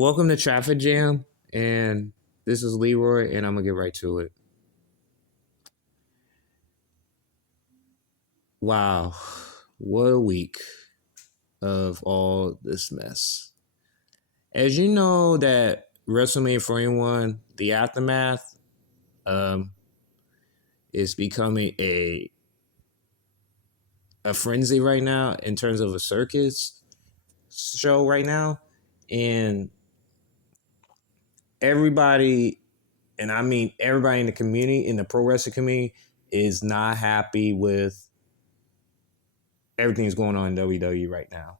Welcome to Traffic Jam, and this is Leroy, and I'm gonna get right to it. Wow, what a week of all this mess. As you know, that WrestleMania 41, the aftermath, um, is becoming a frenzy right now in terms of a circus show right now, and everybody, and I mean everybody in the community, in the pro wrestling community, is not happy with everything that's going on in WWE right now.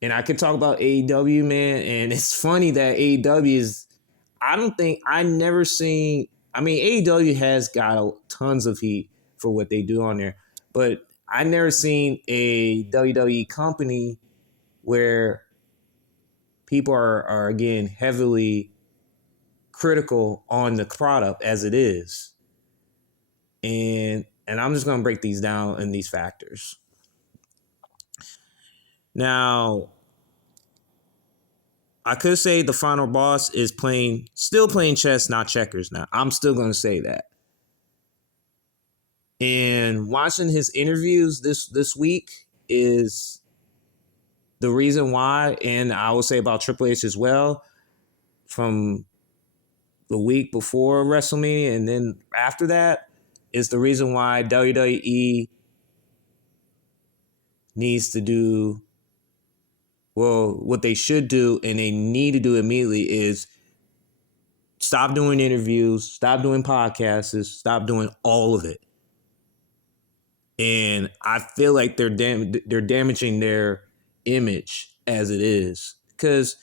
And I could talk about AEW, man, and it's funny that AEW is, I don't think, I never seen, I mean, AEW has got tons of heat for what they do on there, but I never seen a WWE company where people are again, heavily critical on the product as it is. And I'm just going to break these down in these factors. Now, I could say the final boss is still playing chess, not checkers now. I'm still going to say that. And watching his interviews this week is the reason why, and I will say about Triple H as well, from the week before WrestleMania and then after that, is the reason why WWE needs to do, well, what they should do and they need to do immediately is stop doing interviews, stop doing podcasts, stop doing all of it. And I feel like they're damaging their image as it is. Because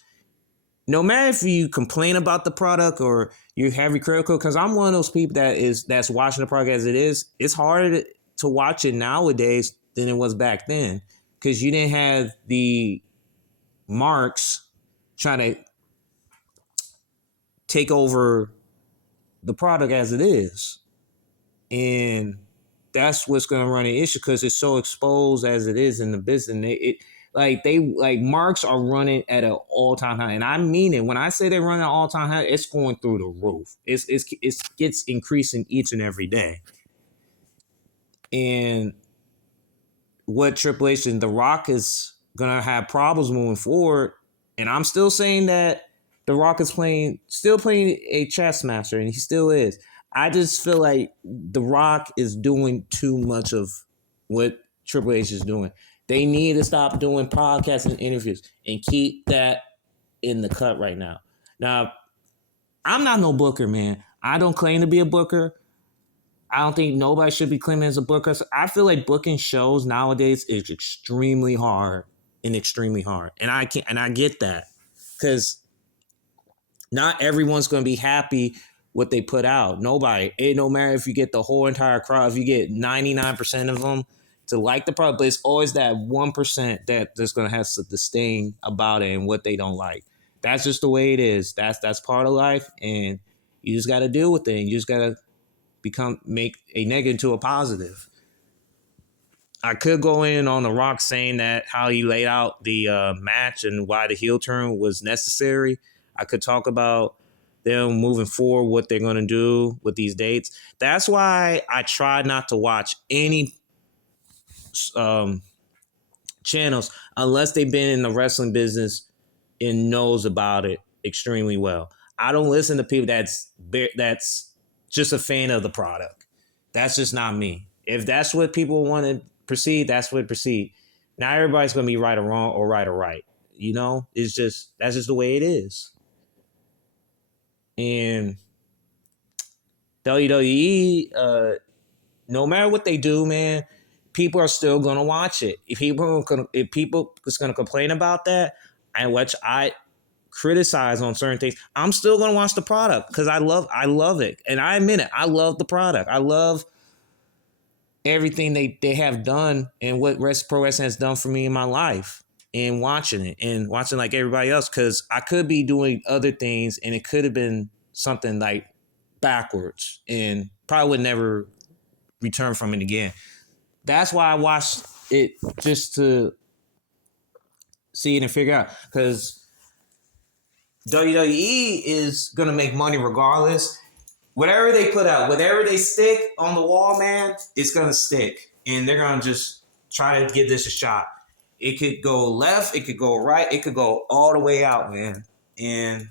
no matter if you complain about the product or you're heavy critical, because I'm one of those people that's watching the product as it is, it's harder to watch it nowadays than it was back then. Because you didn't have the marks trying to take over the product as it is. And that's what's going to run an issue because it's so exposed as it is in the business. Like marks are running at an all-time high, and I mean it. When I say they run at an all-time high, it's going through the roof. It gets increasing each and every day. And what Triple H and The Rock is gonna have problems moving forward, and I'm still saying that The Rock is still playing a chess master, and he still is. I just feel like The Rock is doing too much of what Triple H is doing. They need to stop doing podcasts and interviews and keep that in the cut right now. Now, I'm not no booker, man. I don't claim to be a booker. I don't think nobody should be claiming as a booker. So I feel like booking shows nowadays is extremely hard. And I get that. Because not everyone's going to be happy what they put out. Nobody. It no matter if you get the whole entire crowd, if you get 99% of them to like the product, but it's always that 1% that's going to have some disdain about it and what they don't like. That's just the way it is. That's part of life, and you just got to deal with it. And you just got to make a negative to a positive. I could go in on The Rock saying that how he laid out the match and why the heel turn was necessary. I could talk about them moving forward, what they're going to do with these dates. That's why I try not to watch any channels unless they've been in the wrestling business and knows about it extremely well. I don't listen to people that's just a fan of the product. That's just not me. If that's what people want to proceed, that's what proceed. Not everybody's going to be right or wrong or right or right. You know, that's just the way it is. And WWE, no matter what they do, man, people are still going to watch it. If people is going to complain about that, and which I criticize on certain things, I'm still going to watch the product because I love it. And I admit it. I love the product. I love everything they have done and what pro wrestling has done for me in my life, and watching it and watching like everybody else, because I could be doing other things and it could have been something like backwards and probably would never return from it again. That's why I watched it, just to see it and figure out, because WWE is gonna make money regardless. Whatever they put out, whatever they stick on the wall, man, it's gonna stick, and they're gonna just try to give this a shot. It could go left, it could go right, it could go all the way out, man. And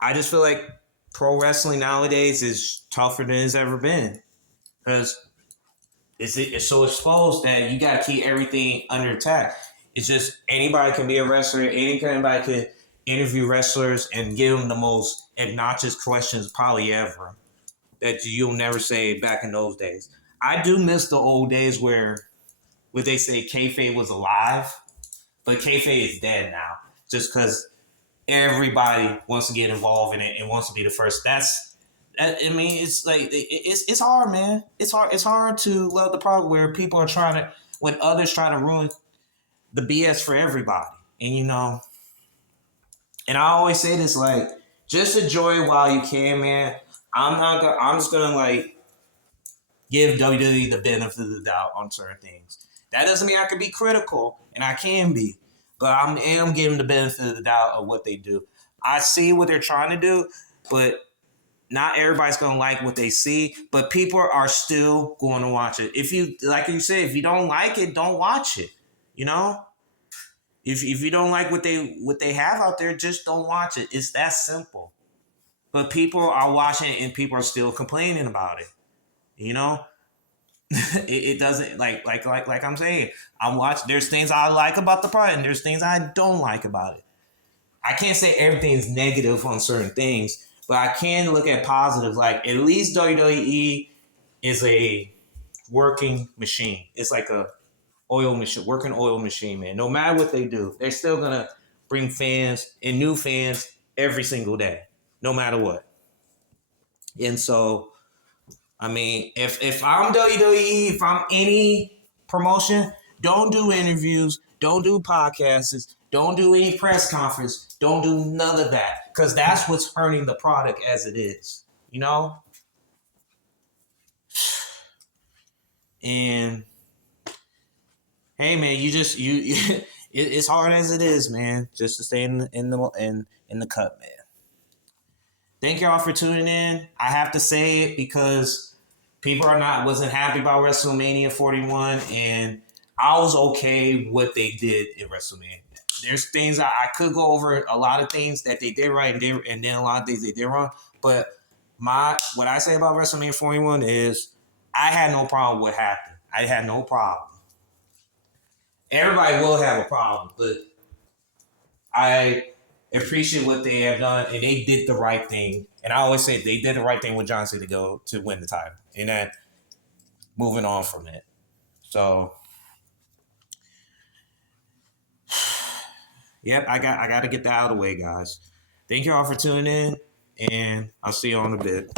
I just feel like pro wrestling nowadays is tougher than it's ever been because it's so exposed that you got to keep everything under attack. It's just anybody can be a wrestler. Anybody can interview wrestlers and give them the most obnoxious questions probably ever that you'll never say back in those days. I do miss the old days where they say kayfabe was alive, but kayfabe is dead now just because everybody wants to get involved in it and wants to be the first. I mean, it's like it's hard, man. It's hard. It's hard to love the product where people are trying to, when others try to ruin the BS for everybody. And and I always say this, like, just enjoy it while you can, man. I'm just gonna like give WWE the benefit of the doubt on certain things. That doesn't mean I can be critical, and I can be, but I am giving the benefit of the doubt of what they do. I see what they're trying to do, but not everybody's gonna like what they see, but people are still going to watch it. If you, like you said, if you don't like it, don't watch it. You know, if you don't like what they have out there, just don't watch it. It's that simple. But people are watching it and people are still complaining about it. You know, it doesn't like I'm saying. I'm watching. There's things I like about the product, and there's things I don't like about it. I can't say everything's negative on certain things, but I can look at positives. Like at least WWE is a working machine. It's like a working oil machine, man. No matter what they do, they're still gonna bring fans and new fans every single day, no matter what. And so, I mean, if I'm WWE, if I'm any promotion, don't do interviews, don't do podcasts, don't do any press conference, don't do none of that, because that's what's hurting the product as it is, you know. And hey, man, it's hard as it is, man, just to stay in the cut, man. Thank y'all for tuning in. I have to say it because people wasn't happy about WrestleMania 41, and I was okay what they did in WrestleMania. There's things I could go over, a lot of things that they did right, and then a lot of things they did wrong. But what I say about WrestleMania 41 is I had no problem with what happened. I had no problem. Everybody will have a problem, but I appreciate what they have done, and they did the right thing. And I always say they did the right thing with John Cena to go to win the title, and then moving on from it. So, yep, I got to get that out of the way, guys. Thank you all for tuning in, and I'll see you on a bit.